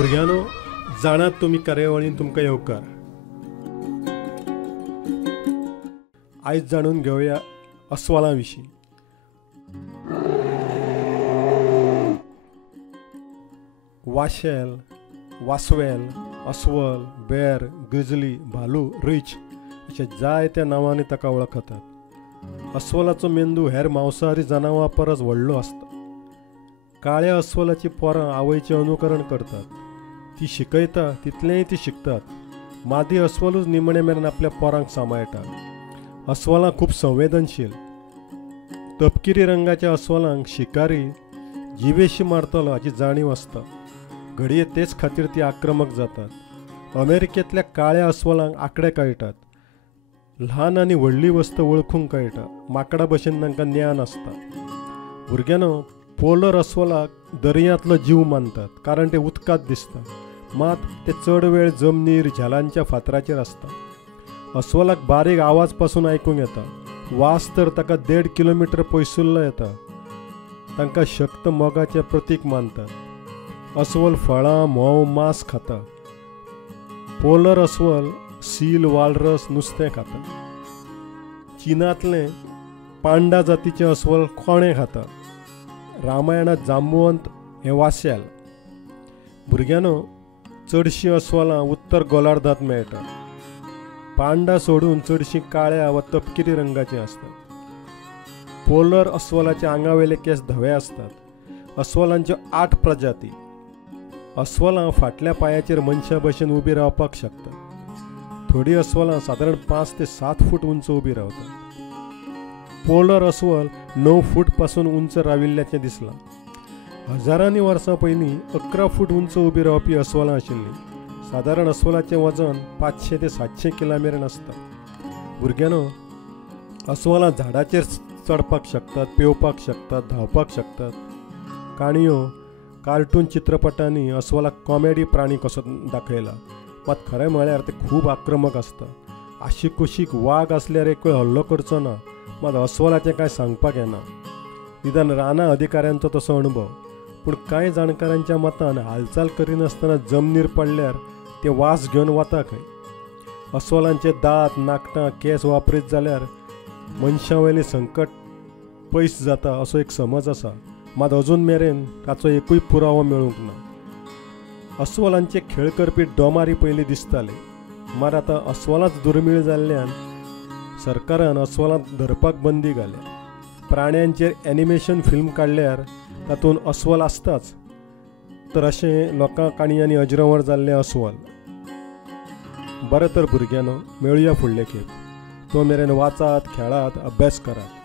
भुरग्यांनो, जाणात तुमी कार्यावळीन तुमकां येवकार. आयज जाणून घेवया अस्वलां विशीं. वाशेल, वासवेल, अस्वल, बेर, गजली, भालू, रीछ अशा जायत्या नांवांनी ताका वळखतात. अस्वलाचो मेंदू हेर मांसाहारी जनावरां परस व्हडलो आसता. काळ्या अस्वलाची पोरां आवयचें अनुकरण करतात. ती शिकयता तितलेंय ती शिकतात. मादी अस्वलूच निमणे मेरेन आपल्या पोरांक सांबाळटा. अस्वलां खूब संवेदनशील. तपकिरी रंगाच्या अस्वलांक शिकारी जिवेशी मारतलो हाची जाणीव आसता. घडये तेच खातीर ती आक्रमक जातात. अमेरिकेंतल्या काळ्या अस्वलांक आंकडे कळटात. ल्हान आनी व्हडली वस्त वळखूंक कळटा. माकडा भशेन तांकां ज्ञान आसता. भुरग्यांनो, पोलर अस्वलाक दर्यांतलो जीव मानतात कारण ते उदकांत दिसता. मात ते चड वेळ जमनीर झालांच्या फातराचेर आसता. अस्वलाक बारीक आवाज पासून आयकूंक येता. वास तर ताका 1.5 किलोमीटर पयसुल्लो येता. तांकां शक्त मोगाचें प्रतीक मानतात. अस्वल फळां, म्होंव, मांस खाता. पोलर अस्वल सील, वालरस, नुस्तें खाता. चीनांतले पांडा जातीचे अस्वल कोणे खाता. रामायणात जांबुवंत हे वाशेल. भुरग्यांनो, चडशीं अस्वलां उत्तर गोलार्धांत मेळटात. पांडा सोडून चडशीं काळ्या वा तपकिरी रंगाची आसतात. पोलर अस्वलाचे आंगावेले केस धवे आसतात. अस्वलांच्यो 8 प्रजाती. अस्वलां फाटल्या पांयाचेर मनशा भशेन उबी रावपाक शकतात. थोडीं अस्वलां सादारण 5 ते 7 फूट उंच उबी रावतात. पोलर अस्वल 9 फूट पासून उंच राविल्ल्याचें दिसलां. हजारांनी वर्सां पयलीं 11 फूट उंच उबी रावपी अस्वलां आशिल्लीं. सादारण अस्वलाचें वजन 500 ते 700 किला मेरेन आसता. भुरग्यांनो, अस्वलां झाडाचेर चडपाक शकतात, पेंवपाक शकतात, धांवपाक शकतात. काणयो, कार्टून चित्रपटांनी अस्वलाक कॉमेडी प्राणी कसो दाखयला. मात खरें म्हळ्यार ते खूब आक्रमक आसता. आशी कुशीक वाग आसल्यार एक वेळ हल्लो करचो ना. मात अस्वलाचें कांय सांगपाक येना. निदान राना अधिकाऱ्यांचो तसो अणभव. पूण कांय जाणकारांच्या मतान हालचाल करिनासतना जमनीर पडल्यार ते वास घेवन वता खंय. अस्वलांचे दांत, नाकटां, केंस वापरीत जाल्यार मनशां संकट पयस जाता असो एक समज आसा. मात अजून मेरेन ताचो एकूय पुरावो मेळूंक ना. अस्वलांचे खेळ करपी डोमारी पयलीं दिसताले. मात आतां अस्वलांच दुर्मीळ जाल्ल्यान सरकारान अस्वलांक धरपाक बंदी घाल्या. प्राण्यांचेर एनिमेशन फिल्म काडल्यार तातूंत अस्वल आसताच. तर अशें लोकां काणयांनी अजरंवर जाल्लें अस्वल. बरें तर भुरग्यांनो, मेळुया फुडले खेप. तो मेरेन वाचात, खेळात, अभ्यास करात.